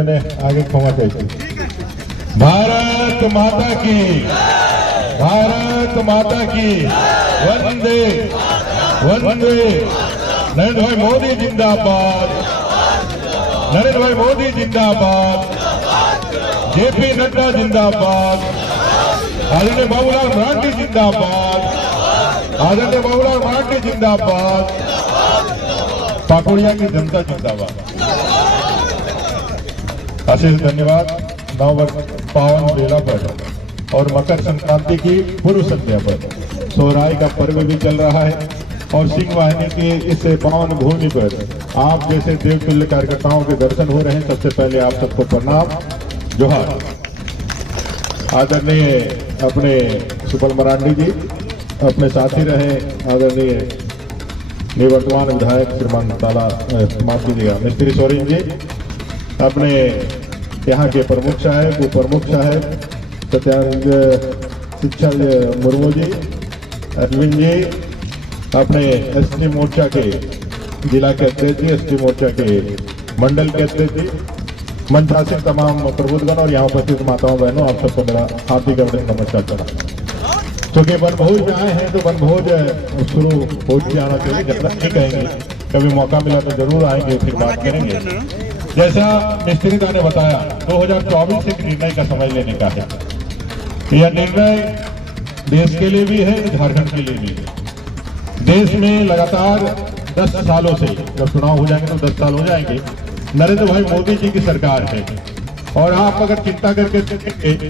आगे क्षमा चाहिए। भारत माता की, भारत माता की, वंदे वंदे। नरेंद्र भाई मोदी जिंदाबाद, नरेंद्र भाई मोदी जिंदाबाद, जेपी नड्डा जिंदाबाद, आदरणीय बाबूलाल मरांडी जिंदाबाद, आदरणीय बाबूलाल मरांडी जिंदाबाद, पाकोड़िया की जनता जिंदाबाद। अशेष धन्यवाद। पावन बेला पर और मकर संक्रांति की पूर्व संध्या पर सोहराय का पर्व भी चल रहा है और सिंह वाहिनी की इस पावन भूमि पर आप जैसे देवतुल्य कार्यकर्ताओं के दर्शन हो रहे हैं। सबसे पहले आप सबको प्रणाम, जोहार। आदरणीय अपने सुपल मरांडी जी, अपने साथी रहे आदरणीय निवर्तमान विधायक श्रीमान ताला माफ कीजिएगा मिस्त्री सोरेन जी, अपने यहाँ के प्रमुख साहब, उप प्रमुख साहब सत्यानंद शिक्षा मुर्मू जी, अरविंद जी, अपने एसटी मोर्चा के जिला के अध्यक्ष जी, एसटी मोर्चा के मंडल के अध्यक्ष जी, मंचासीन तमाम प्रबुद्धगण और यहाँ उपस्थित माताओं बहनों, आप सबको मेरा हार्दिक अभिनंदन नमस्कार करना। क्योंकि वनभोज में आए हैं तो वनभोज शुरू हो जाना चाहिए, जब तक नहीं कहेंगे, कभी मौका मिला तो जरूर आएंगे, फिर बात करेंगे। जैसा मिस्त्रीदा ने बताया 2024 एक निर्णय का समय लेने का है। यह निर्णय देश के लिए भी है, झारखंड के लिए भी है। देश में लगातार 10 सालों से, जब चुनाव हो जाएंगे तो 10 साल हो जाएंगे, नरेंद्र भाई मोदी जी की सरकार है। और आप अगर चिंता करके देखेंगे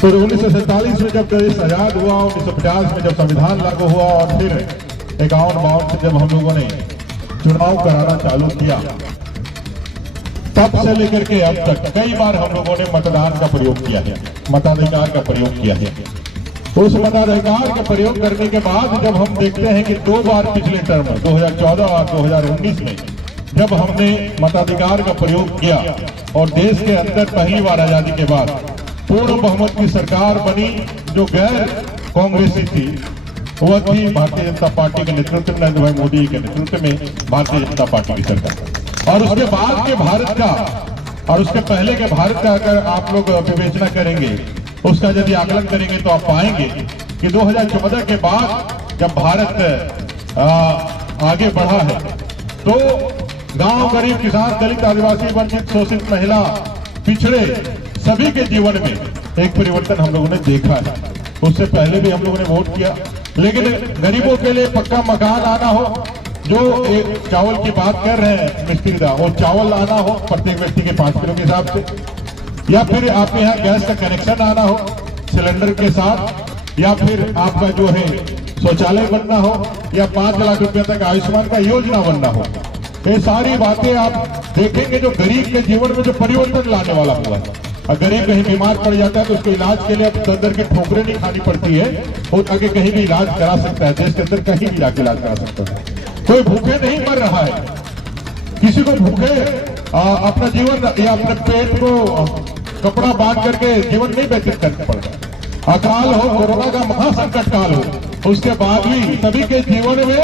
तो 1947 में जब देश आजाद हुआ, 1950 में जब संविधान लागू हुआ और फिर 51-52 से जब हम लोगों ने चुनाव कराना चालू किया, तब से लेकर के अब तक कई बार हम लोगों ने मतदान का प्रयोग किया है, मताधिकार का प्रयोग किया है। उस मताधिकार का प्रयोग करने के बाद जब हम देखते हैं कि 2 बार पिछले टर्म 2014 और 2019 में जब हमने मताधिकार का प्रयोग किया और देश के अंदर पहली बार आजादी के बाद पूर्ण बहुमत की सरकार बनी, जो गैर कांग्रेसी थी वह थी भारतीय जनता पार्टी के नेतृत्व में, नरेंद्र भाई मोदी के नेतृत्व में भारतीय जनता पार्टी की सरकार। और उसके बाद के भारत का और उसके पहले के भारत का अगर आप लोग विवेचना करेंगे, उसका यदि आकलन करेंगे तो आप पाएंगे कि 2014 के बाद जब भारत आगे बढ़ा है तो गांव, गरीब, किसान, दलित, आदिवासी, वंचित, शोषित, महिला, पिछड़े सभी के जीवन में एक परिवर्तन हम लोगों ने देखा है। उससे पहले भी हम लोगों ने वोट किया, लेकिन गरीबों के लिए पक्का मकान आना हो, जो एक चावल की बात कर रहे हैं मिस्त्रीदा, वो चावल आना हो प्रत्येक व्यक्ति के 5 किलो के हिसाब से, या फिर आपके यहाँ गैस का कनेक्शन आना हो सिलेंडर के साथ, या फिर आपका जो है शौचालय बनना हो, या 5 लाख रुपए तक आयुष्मान का योजना बनना हो। ये सारी बातें आप देखेंगे जो गरीब के जीवन में जो परिवर्तन लाने वाला हुआ है। और गरीब कहीं बीमार पड़ जाता है तो उसके इलाज के लिए अब अंदर की ठोकरें नहीं खानी पड़ती है, वो आगे कहीं भी इलाज करा सकता है, देश के अंदर कहीं भी जाके इलाज करा सकता है। कोई भूखे नहीं मर रहा है, किसी को भूखे अपना जीवन या अपने पेट को कपड़ा बांध करके जीवन नहीं व्यतीत करना पड़ता। अकाल हो, कोरोना का महासंकट काल हो, उसके बाद भी सभी के जीवन में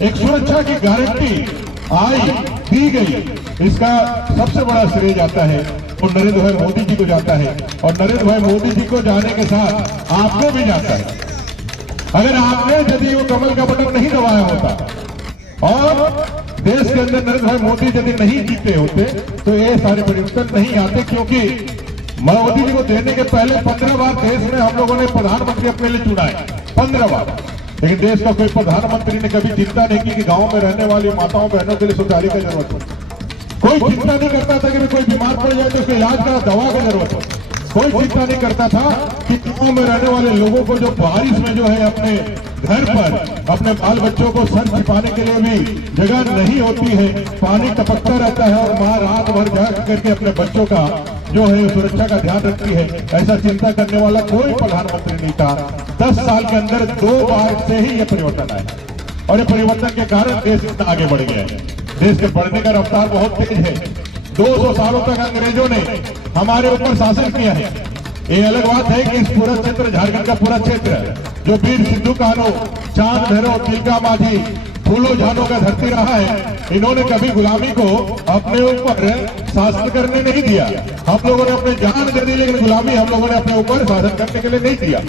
एक सुरक्षा की गारंटी आई, दी गई। इसका सबसे बड़ा श्रेय जाता है वो नरेंद्र भाई मोदी जी को जाता है, और नरेंद्र भाई मोदी जी को जाने के साथ आपको भी जाता है। अगर आपने यदि वो कमल का बटन नहीं दबाया होता और देश के अंदर नरेंद्र भाई मोदी यदि नहीं जीते होते तो ये सारे परिवर्तन नहीं आते, क्योंकि मोदी जी को देने के पहले 15 बार देश में हम लोगों ने प्रधानमंत्री अपने लिए चुना है, 15 बार। लेकिन देश का कोई प्रधानमंत्री ने कभी चिंता नहीं की कि गांव में रहने वाली माताओं बहनों के लिए शौचालय की जरूरत हो। कोई चिंता नहीं करता था कि कोई बीमार पड़ जाए तो उसके इलाज का दवा की जरूरत हो। कोई चिंता नहीं करता था कि गांव में रहने वाले लोगों को जो बारिश में जो है अपने घर पर अपने बाल बच्चों को सर छिपाने के लिए भी जगह नहीं होती है, पानी टपकता रहता है और माँ रात भर जाग करके अपने बच्चों का जो है सुरक्षा का ध्यान रखती है। ऐसा चिंता करने वाला कोई प्रधानमंत्री नहीं था। 10 साल के अंदर 2 बार से ही ये परिवर्तन आया, और ये परिवर्तन के कारण देश इतना आगे बढ़ गया है। देश के बढ़ने का रफ्तार बहुत तेज है। 200 सालों तक अंग्रेजों ने हमारे ऊपर शासन किया है। ये अलग बात है कि इस पूरा क्षेत्र, झारखंड का पूरा क्षेत्र जो वीर सिद्धू कान्हू, चांद भैरव, तिलका माझी, फूलों झानों का धरती रहा है। इन्होंने कभी गुलामी को अपने ऊपर शासन करने नहीं दिया। हम लोगों ने अपने जान दे दी, लेकिन गुलामी हम लोगों ने अपने ऊपर शासन करने के लिए नहीं दिया।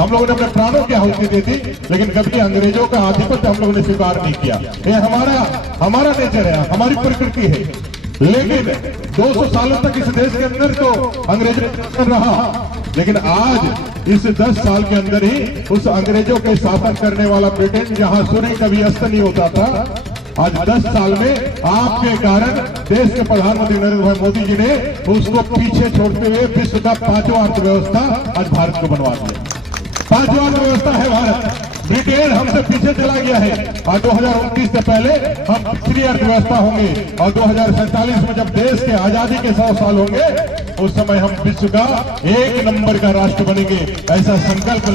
हम लोगों ने अपने प्राणों की आहुति दी थी, लेकिन कभी अंग्रेजों का आधिपत्य हम लोगों ने स्वीकार नहीं किया। ये हमारा नेचर है, हमारी प्रकृति है। लेकिन 200 सालों तक इस देश के अंदर तो अंग्रेजों का शासन रहा, लेकिन आज इस 10 साल के अंदर ही उस अंग्रेजों के शासन करने वाला ब्रिटेन, जहां सूर्य कभी अस्त नहीं होता था, आज 10 साल में आपके कारण देश के प्रधानमंत्री नरेंद्र भाई मोदी जी ने उसको पीछे छोड़ते हुए विश्व का 5वां अर्थव्यवस्था आज भारत को बनवा दिया। 5वां अर्थव्यवस्था है भारत। ब्रिटेन हमसे पीछे चला गया है और 2029 से पहले हम तीसरी अर्थव्यवस्था होंगे और 2047 में जब देश के आजादी के 100 साल होंगे, उस समय हम विश्व का 1 नंबर का राष्ट्र बनेंगे। ऐसा संकल्प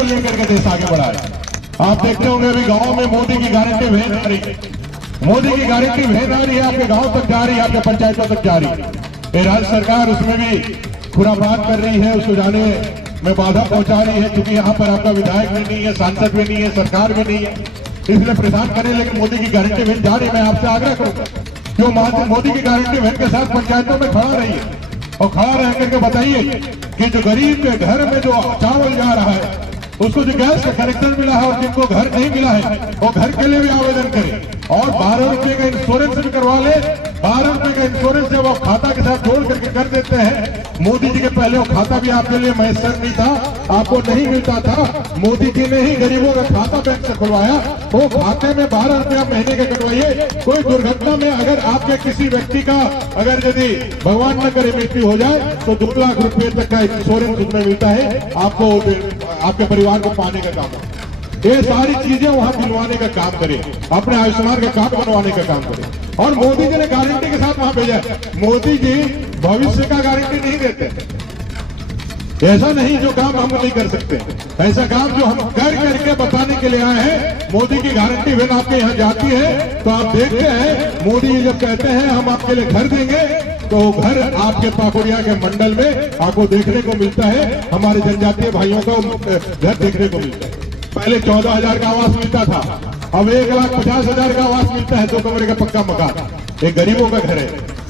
लेकर के देश आगे बढ़ा है। आप देखते होंगे अभी गांव में मोदी की गारंटी वैन आ रही है, मोदी की गारंटी वैन आ रही है, आपके गांव तक जा रही है, आपके पंचायतों तक जा रही है। ये राज्य सरकार उसमें भी खुराफात कर रही है, उसको जाने में बाधा पहुंचा रही है, क्योंकि यहाँ पर आपका विधायक भी नहीं है, सांसद भी नहीं है, सरकार भी नहीं है, इसलिए परेशान करें। लेकिन मोदी की गारंटी वैन जा रही है। मैं आपसे आग्रह करूंगा क्यों मोदी की गारंटी वैन के साथ पंचायतों में खड़ा रहिए और खड़ा रह करके बताइए कि जो गरीब के घर में जो चावल जा रहा है, उसको जो गैस का कनेक्शन मिला है और जिनको घर नहीं मिला है, वो घर के लिए भी आवेदन करें और 12 रुपए का इंश्योरेंस भी करवा ले। 12 रुपए का इंश्योरेंस जब आप खाता के साथ जोड़ करके कर देते हैं, मोदी जी के पहले वो खाता भी आपके लिए मैसर नहीं था, आपको नहीं मिलता था। मोदी जी ने ही गरीबों का खाता बैंक से खुलवाया, वो खाते में 12 रुपया महीने के कटवाइए। कोई दुर्घटना में अगर आपके किसी व्यक्ति का अगर यदि भगवान न करे मृत्यु हो जाए, तो 2 लाख रुपए तक का इंश्योरेंस उसमें मिलता है आपको, आपके परिवार को पाने का काम है। ये सारी चीजें वहां दिलवाने का काम करें, अपने आयुष्मान का कार्ड बनवाने का काम करें। और मोदी जी ने गारंटी के साथ वहां भेजा है। मोदी जी भविष्य का गारंटी नहीं देते। ऐसा नहीं जो काम हम नहीं कर सकते, ऐसा काम जो हम कर करके बताने के लिए आए हैं। मोदी की गारंटी वैन आपके यहाँ जाती है तो आप देखते हैं, मोदी जी जब कहते हैं हम आपके लिए घर देंगे, तो घर आपके पाकुड़िया के मंडल में आपको देखने को मिलता है। हमारे जनजातीय भाइयों को घर देखने को मिलता है। पहले 14,000 का आवास मिलता था, अब 1,50,000 का आवास मिलता है, 2 कमरे का पक्का मकान। एक गरीबों का घर है,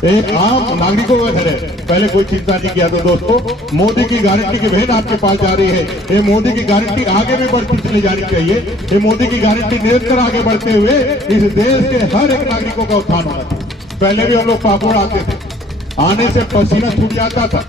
एक आम नागरिकों का घर है। पहले कोई चिंता नहीं किया। तो दोस्तों, मोदी की गारंटी की वैन आपके पास जा रही है। ये मोदी की गारंटी आगे भी बढ़ती चली जानी चाहिए। ये मोदी की गारंटी निरंतर आगे बढ़ते हुए इस देश के हर एक नागरिकों का उत्थान होना चाहिए। पहले भी हम लोग पाकुड़ आते थे, आने से पसीना छूट जाता था।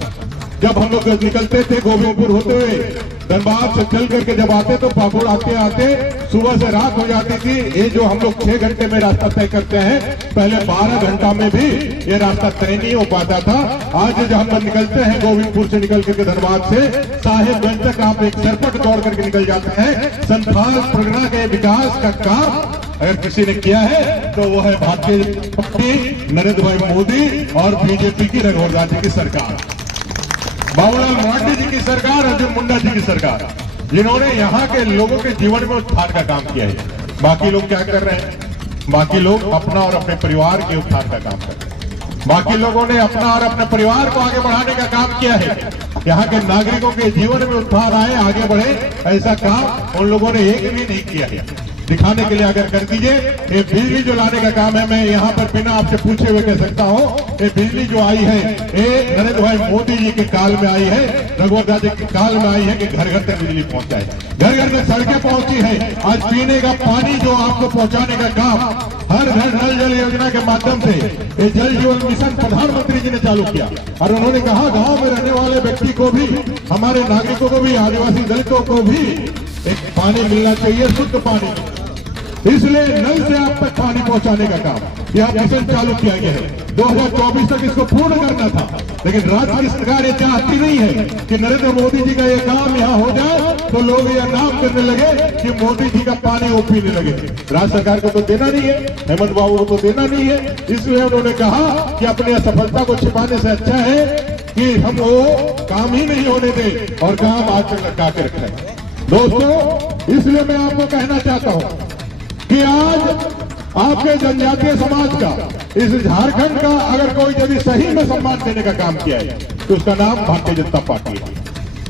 जब हम लोग निकलते थे गोविंदपुर होते हुए, धनबाद से चल करके जब आते तो पाकुड़ आते आते सुबह से रात हो जाती थी। ये जो हम लोग 6 घंटे में रास्ता तय करते हैं, पहले 12 घंटा में भी ये रास्ता तय नहीं हो पाता था। आज जब हम निकलते हैं गोविंदपुर से निकल करके धनबाद से साहेबगंज तक, आप एक सरपट दौड़ करके निकल जाते हैं। संथाल परगना के विकास का काम अगर किसी ने किया है तो वो है भारतीय जनता पार्टी, नरेंद्र भाई मोदी और बीजेपी की रघुवर दास जी की सरकार, बाबूलाल मरांडी जी की सरकार, अर्जुन मुंडा जी की सरकार, जिन्होंने यहाँ के लोगों के जीवन में उत्थान का काम किया है। बाकी लोग क्या कर रहे हैं? बाकी लोग अपना और अपने परिवार के उत्थान का काम कर रहे हैं। बाकी लोगों ने अपना और अपने परिवार को आगे बढ़ाने का काम किया है। यहाँ के नागरिकों के जीवन में उत्थान आए, आगे बढ़े, ऐसा काम उन लोगों ने एक भी नहीं किया है। दिखाने के लिए अगर कर दीजिए, ये बिजली जो लाने का काम है, मैं यहाँ पर बिना आपसे पूछे हुए कह सकता हूँ, ये बिजली जो आई है, ये नरेंद्र भाई मोदी जी के काल में आई है, रघुवर दास जी के काल में आई है कि घर घर तक बिजली पहुंचाए, घर घर तक सड़कें पहुंची है। आज पीने का पानी जो आपको पहुंचाने का काम हर घर नल जल योजना के माध्यम से ये जल जीवन मिशन प्रधानमंत्री जी ने चालू किया। और उन्होंने कहा गाँव में रहने वाले व्यक्ति को भी, हमारे नागरिकों को भी, आदिवासी दलितों को भी एक पानी मिलना चाहिए, शुद्ध पानी। इसलिए नल से आप तक पानी पहुंचाने का काम यह मिशन चालू किया गया है। 2024 तक इसको पूर्ण करना था, लेकिन राज्य की सरकार ये चाहती नहीं है कि नरेंद्र मोदी जी का ये काम यहाँ हो जाए तो लोग यह नाम करने लगे कि मोदी जी का पानी वो पीने लगे। राज्य सरकार को तो देना नहीं है, हेमंत बाबू को तो देना नहीं है। इसलिए उन्होंने कहा कि अपनी असफलता को छिपाने से अच्छा है कि हम वो काम ही नहीं होने दें और काम आज तक लटका के रखें। दोस्तों, इसलिए मैं आपको कहना चाहता हूं कि आज आपके जनजातीय समाज का, इस झारखंड का अगर कोई यदि सही में सम्मान देने का काम किया है तो उसका नाम भारतीय जनता पार्टी है।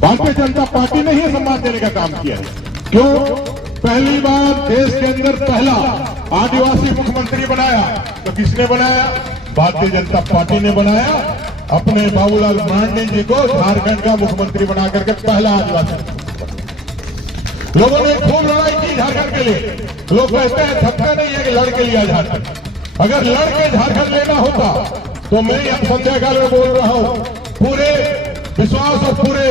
भारतीय जनता पार्टी ने ही सम्मान देने का काम किया है। क्यों? पहली बार देश के अंदर पहला आदिवासी मुख्यमंत्री बनाया। तो किसने बनाया? भारतीय जनता पार्टी ने बनाया। अपने बाबूलाल मरांडी जी को झारखंड का मुख्यमंत्री बना करके पहला आदिवासी। लोगों ने खूब लड़ाई की झारखंड के लिए। लोग कहते हैं थकता नहीं है कि लड़के लिया झारखंड। अगर लड़के झारखंड लेना होता तो मैं अब संध्या काल में बोल रहा हूं, पूरे विश्वास और पूरे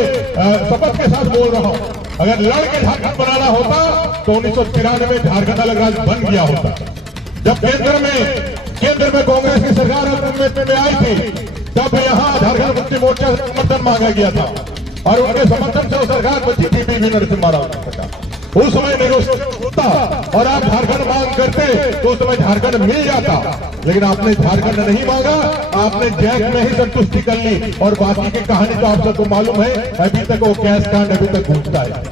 शपथ के साथ बोल रहा हूं, अगर लड़के झारखंड बनाना होता तो 1993 में झारखंड अलग राज्य बन गया होता। जब केंद्र में कांग्रेस की सरकार में आई थी, तब यहाँ झारखंड मुक्ति मोर्चा से समर्थन मांगा गया था और उनके समर्थन से वो सरकार बची थी पीवी नरसिम्हा राव की सरकार। उस समय नेगोशिएशन होता और आप झारखंड मांग करते तो उस समय झारखंड मिल जाता, लेकिन आपने झारखंड नहीं मांगा, आपने जैक में ही संतुष्टि कर ली। और बाकी की कहानी तो आप सबको मालूम है, अभी तक वो कैश कांड अभी तक घूमता है।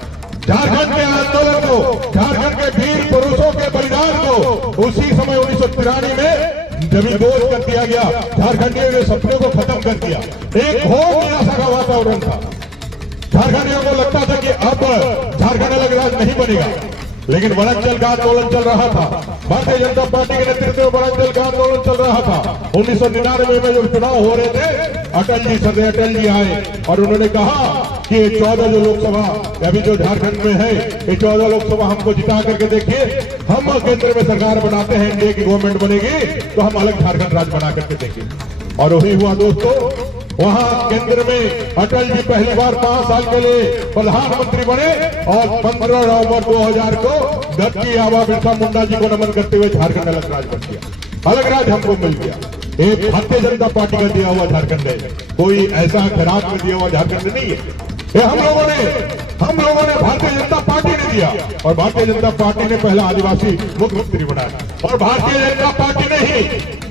झारखंड के आंदोलन को, झारखंड के वीर पुरुषों के बलिदान को उसी समय 1993 में जमींदोज कर दिया गया। झारखंडियों के सपने को खत्म कर दिया। एक घोर निराशा का वातावरण था। झारखंडियों को लगता था कि अब झारखंड अलग राज्य नहीं बनेगा, लेकिन वनांचल का आंदोलन चल रहा था। भारतीय जनता पार्टी के नेतृत्व में वनांचल का आंदोलन चल रहा था। 1999 में जब चुनाव हो रहे थे, अटल जी आए और उन्होंने कहा कि ये 14 जो लोकसभा अभी जो झारखंड में है, ये 14 लोकसभा हमको जिता करके देखिए, हम केंद्र में सरकार बनाते हैं, एनडीए की गवर्नमेंट बनेगी तो हम अलग झारखंड राज्य बना करके देंगे। और वही हुआ दोस्तों। वहां केंद्र में अटल जी पहली बार 5 साल के लिए प्रधानमंत्री बने और 15 नवंबर 2000 को धरती आबा बिरसा मुंडा जी को नमन करते हुए झारखंड अलग राज्य बन गया। अलग राज्य हमको मिल गया। एक भारतीय जनता पार्टी का दिया हुआ झारखंड है, कोई ऐसा खराब में दिया हुआ झारखंड नहीं है। ये हम लोगों ने भारतीय जनता पार्टी ने दिया और भारतीय जनता पार्टी ने पहला आदिवासी मुख्यमंत्री बनाया। और भारतीय जनता पार्टी ने ही,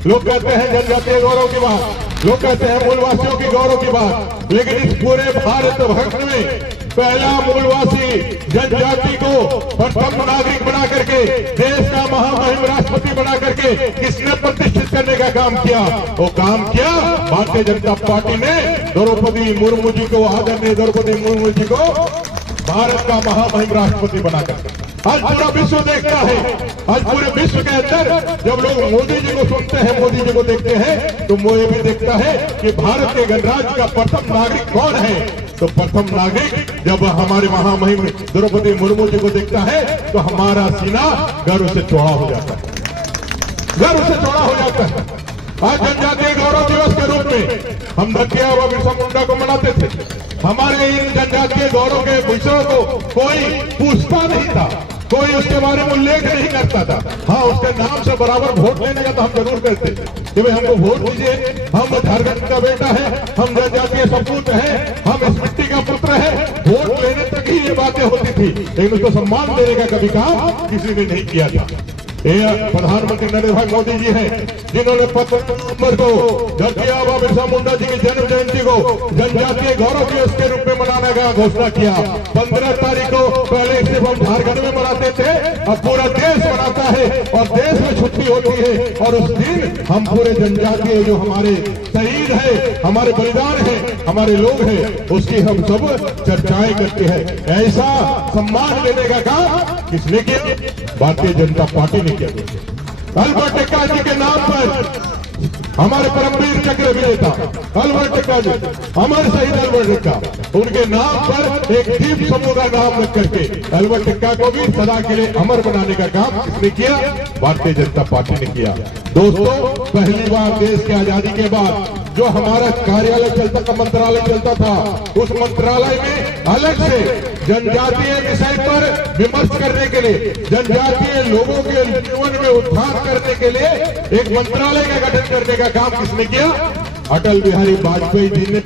लोग कहते हैं जनजातीय गौरव की बात, लोग कहते हैं मूलवासियों की गौरव की बात, लेकिन इस पूरे भारतवर्ष में पहला मूलवासी जनजाति को प्रथम नागरिक बना करके, देश का महामहिम राष्ट्रपति बना करके किसने प्रतिष्ठित करने का काम किया? वो काम किया भारतीय जनता पार्टी ने। द्रौपदी मुर्मू जी को, आदरणीय द्रौपदी मुर्मू जी को भारत का महामहिम राष्ट्रपति बनाकर आज पूरा विश्व देखता है। आज पूरे विश्व के अंदर जब लोग मोदी जी को सुनते हैं, मोदी जी को देखते हैं, तो वो ये भी देखता है कि भारत के गणराज्य का प्रथम नागरिक कौन है। तो प्रथम नागरिक जब हमारे महामहिम द्रौपदी मुर्मू जी को देखता है तो हमारा सीना गर्व से चौड़ा हो जाता है, गर्व से चौड़ा हो जाता है। आज जनजातीय गौरव दिवस के रूप में हम धरती आबा बिरसा मुंडा को मनाते थे। हमारे इन जनजातीय गौरव के विषयों को कोई पूछता नहीं था, कोई उसके बारे में उल्लेख नहीं करता था। हाँ, उसके नाम से बराबर वोट लेने का तो हम जरूर करते कि भाई हमको वोट दीजिए, हम झारखंड का बेटा है, हम जनजातीय सपूत है, हम इस मिट्टी का पुत्र है। वोट लेने तक ही ये बातें होती थी, लेकिन उसको सम्मान देने का कभी काम किसी ने नहीं किया था। प्रधानमंत्री नरेंद्र भाई मोदी जी हैं, जिन्होंने 15 नवंबर को धरती आबा बिरसा मुंडा जी की जन्म जयंती को जनजातीय गौरव दिवस के रूप में मनाने का घोषणा किया। 15 तारीख को पहले सिर्फ हम झारखंड में मनाते थे, अब पूरा देश मनाता है और देश में छुट्टी होती है। और उस दिन हम पूरे जनजातीय जो हमारे शहीद है, हमारे बलिदान है, हमारे लोग हैं, उसकी हम सब चर्चाएं करते हैं। ऐसा सम्मान देने का काम किसने किया? भारतीय जनता पार्टी ने किया। अल्बर्ट एक्का जी के नाम पर हमारे परमवीर चक्र विजेता अल्बर्ट एक्का जी, अमर शहीद अल्बर्ट एक्का, उनके नाम पर एक द्वीप समूह का नाम रख करके अल्बर्ट एक्का को भी सदा के लिए अमर बनाने का काम किसने किया? भारतीय जनता पार्टी ने किया। दोस्तों, पहली बार देश की आजादी के बाद जो हमारा कार्यालय चलता था, मंत्रालय चलता था, उस मंत्रालय में अलग से जनजातीय विषय पर विमर्श करने के लिए, जनजातीय लोगों के जीवन में उत्थान करने के लिए एक मंत्रालय का गठन करने का काम किसने किया? अटल बिहारी वाजपेयी जी ने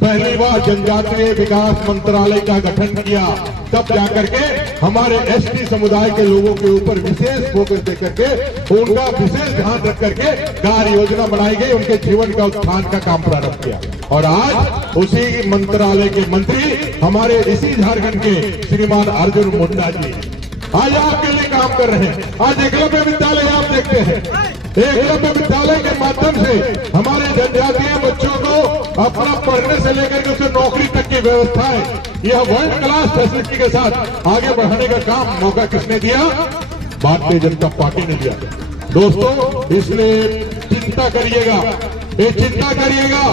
पहली बार जनजातीय विकास मंत्रालय का गठन किया। तब जाकर के हमारे एसटी समुदाय के लोगों के ऊपर विशेष फोकस दे करके, उनका विशेष ध्यान रख करके कार्य योजना बनाई गई, उनके जीवन का उत्थान का काम प्रारंभ किया। और आज उसी मंत्रालय के मंत्री हमारे इसी झारखंड के श्रीमान अर्जुन मुंडा जी, आज आपके लिए काम कर रहे हैं। आज एकलव्य विद्यालय आप देखते हैं, एकलव्य विद्यालय के माध्यम से हमारे जनजातीय बच्चों को अपना पढ़ने से लेकर के उसे नौकरी तक की व्यवस्था है, यह वर्ल्ड क्लास फैसिलिटी के साथ आगे बढ़ाने का काम मौका किसने दिया? भारतीय जनता पार्टी ने दिया। दोस्तों, इसलिए चिंता करिएगा, ये चिंता करिएगा,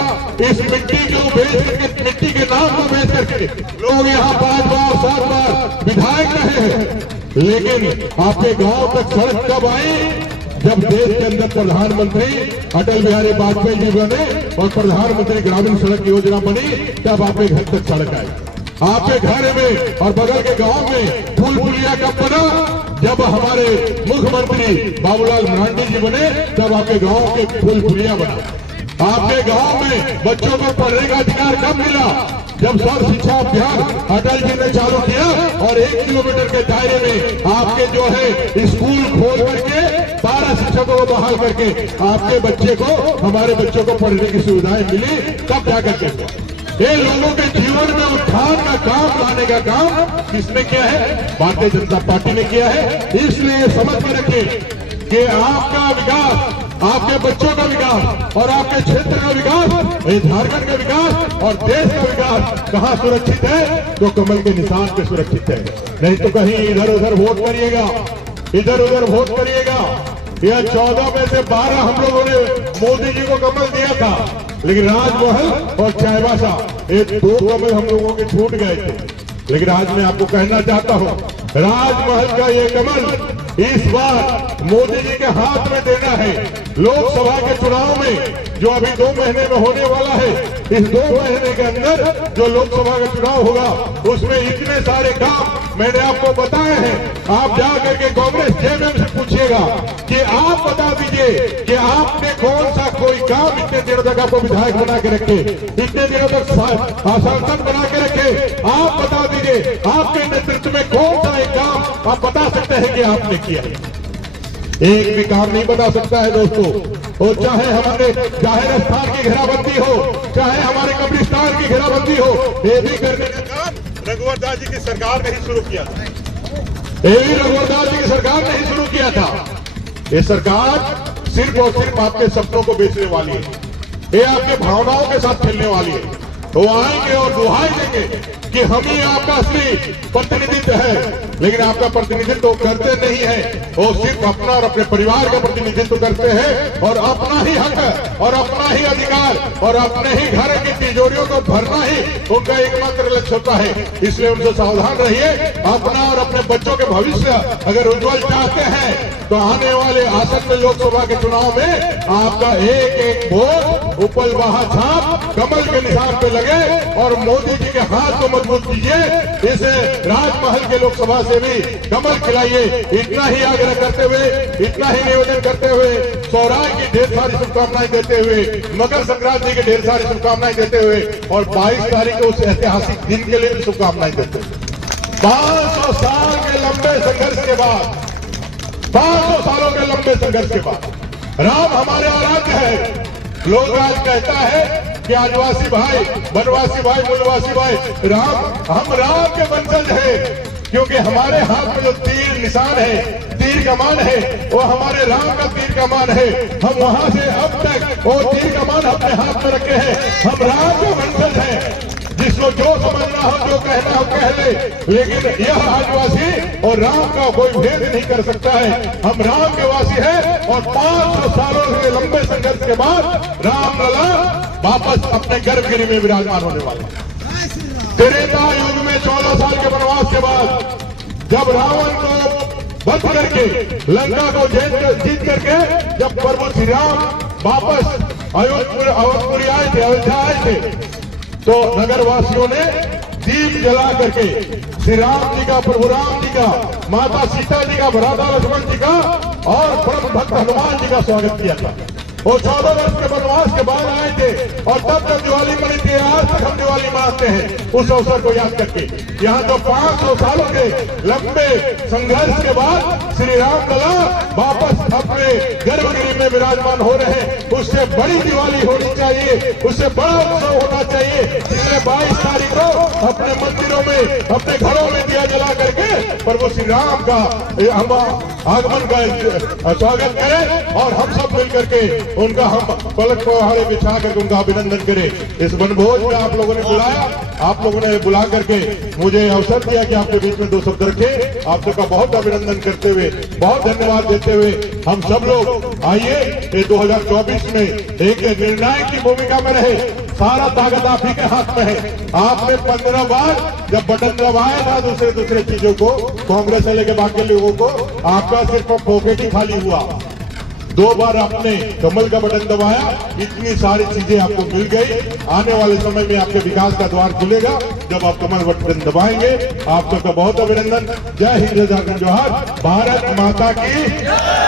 इस मिट्टी को बेच करके, मिट्टी के नाम को बेच करके लोग यहाँ 5 बार 7 बार विधायक रहे हैं, लेकिन आपके गांव तक सड़क कब आई? जब देश के अंदर प्रधानमंत्री अटल बिहारी वाजपेयी जी बने और प्रधानमंत्री ग्रामीण सड़क योजना बनी, तब आपके घर तक सड़क आई। आपके घर में और बगल के गांव में पुल पुलिया कब बना? जब हमारे मुख्यमंत्री बाबूलाल मरांडी जी बने, तब आपके गांव के पुल पुलिया बना। आपके गांव में बच्चों को पढ़ने का अधिकार कब मिला? जब सर्व शिक्षा अभियान अटल जी ने चालू किया और 1 किलोमीटर के दायरे में आपके जो है स्कूल खोल करके 12 शिक्षकों को बहाल करके आपके बच्चे को, हमारे बच्चों को पढ़ने की सुविधाएं मिली, तब जाकर के ये लोगों के जीवन में उत्थान का काम लाने का काम किसने किया है? भारतीय जनता पार्टी ने किया है। इसलिए समझ के रखिए कि आपका विकास, आपके बच्चों का विकास और आपके क्षेत्र का विकास, झारखंड का विकास और देश का विकास कहाँ सुरक्षित है? तो कमल के निशान पे सुरक्षित है। नहीं तो कहीं इधर उधर वोट करिएगा, इधर उधर वोट करिएगा। यह 14 में से 12 हम लोगों ने मोदी जी को कमल दिया था, लेकिन राजमहल और चाईबासा ये 2 कमल हम लोगों के छूट गए थे। लेकिन आज मैं आपको कहना चाहता हूं, राजमहल का ये कमल इस बार मोदी जी के हाथ में देना है। लोकसभा के चुनाव में जो अभी 2 महीने में होने वाला है, इस 2 महीने के अंदर जो लोकसभा का चुनाव होगा, उसमें इतने सारे काम मैंने आपको बताए हैं। आप जा करके कांग्रेस जेएमएम से पूछिएगा कि आप बता दीजिए कि आपने कौन सा कोई काम इतने दिनों तक आपको विधायक बना के रखे, इतने दिनों तक सांसद बना के रखे। आप बता दीजिए आपके नेतृत्व में कौन सा एक काम आप बता सकते हैं कि आपने किया। एक भी काम नहीं बता सकता है दोस्तों। और चाहे हमारे जाहिर स्थान की घेराबंदी हो, चाहे हमारे कब्रिस्तान की घेराबंदी हो, ये भी करने का काम रघुवर दास जी की सरकार ने ही शुरू किया था। ये भी रघुवर दास जी की सरकार ने ही शुरू किया था। ये सरकार सिर्फ और सिर्फ आपके सपनों को बेचने वाली है, ये आपके भावनाओं के साथ खेलने वाली है। वो आएंगे और दुहाई देंगे कि हम ही आपका असली प्रतिनिधित्व है, लेकिन आपका प्रतिनिधित्व तो करते नहीं है। वो सिर्फ अपना और अपने परिवार का प्रतिनिधित्व करते हैं और अपना ही हक और अपना ही अधिकार और अपने ही घर की तिजोरियों को भरना ही उनका एकमात्र लक्ष्य होता है। इसलिए उनसे सावधान रहिए। अपना और अपने बच्चों के भविष्य अगर उज्जवल चाहते हैं तो आने वाले आसन्न लोकसभा के चुनाव में आपका एक एक वोट उपल वहा छाप कमल के निशान पे लगे और मोदी जी के हाथ को मजबूत कीजिए। इसे राजमहल के लोकसभा से भी कमल खिलाइए। इतना ही आग्रह करते हुए, इतना ही निवेदन करते हुए, सौराय की ढेर सारी शुभकामनाएं देते हुए, मकर संक्रांति की ढेर सारी शुभकामनाएं देते हुए और 22 तारीख को उस ऐतिहासिक दिन के लिए भी शुभकामनाएं देते हुए 500 साल के लंबे संघर्ष के बाद, 500 सालों के लंबे संघर्ष के बाद राम हमारे आराध्य है। लोग आज कहता है कि आदिवासी भाई, वनवासी भाई, मूलवासी भाई, हम राम के वंशज है, क्योंकि हमारे हाथ में जो तीर निशान है, तीर कमान है, वो हमारे राम का तीर कमान है। हम वहां से अब तक वो तीर कमान अपने हाथ में रखे हैं। हम राम के वंशज हैं। जिसको जो समझना हो, जो कहना हो कह ले, लेकिन यह आदिवासी और राम का कोई भेद नहीं कर सकता है। हम राम के वासी हैं और 500 सालों के लंबे संघर्ष के बाद राम लला वापस अपने गर्भगिरी में विराजमान होने वाला। त्रेता युग में 14 साल के वनवास के बाद जब रावण को वध करके लंका को जीत करके जब प्रभु श्री राम वापस अयोध्या आए थे, तो नगर वासियों ने दीप जला करके श्री राम जी का, प्रभु राम जी का, माता सीता जी का, भ्राता लक्ष्मण जी का और परम भक्त हनुमान जी का स्वागत किया था। वो 14 वर्ष के वनवास के बाद आए थे और तब जब दिवाली मनी थी, आज तक हम दिवाली मनाते हैं उस अवसर को याद करके। यहाँ तो 500 सालों के लंबे संघर्ष के बाद श्री राम लला वापस अपने गर्भगृह में विराजमान हो रहे हैं। उससे बड़ी दिवाली होनी चाहिए, उससे बड़ा उत्सव होना चाहिए, जिसमें 22 तारीख को अपने मंदिरों में, अपने घरों में दिया जला करके प्रभु श्री राम का हम आगमन का स्वागत करें और हम सब मिलकर के उनका हम पलक पहाड़े बिछा करके उनका अभिनंदन करें। इस वनभोज में आप लोगों ने बुलाया, आप लोगों ने बुला करके मुझे अवसर दिया कि आपके बीच में 2 शब्द रखे। आप सबका बहुत अभिनंदन करते हुए, बहुत धन्यवाद देते हुए हम सब लोग आइए 2024 में एक निर्णायक की भूमिका में रहे। सारा ताकत आप ही के हाथ में है। आपने 15 बार जब बटन दबाया था दूसरे चीजों को, कांग्रेस से लेकर बाकी लोगों को, आपका सिर्फ पॉकेट ही खाली हुआ। 2 बार आपने कमल का बटन दबाया, इतनी सारी चीजें आपको मिल गई। आने वाले समय में आपके विकास का द्वार खुलेगा जब आप कमल बटन दबाएंगे। आप सबका बहुत अभिनंदन। जय हिंद, जय जोहार, भारत माता की।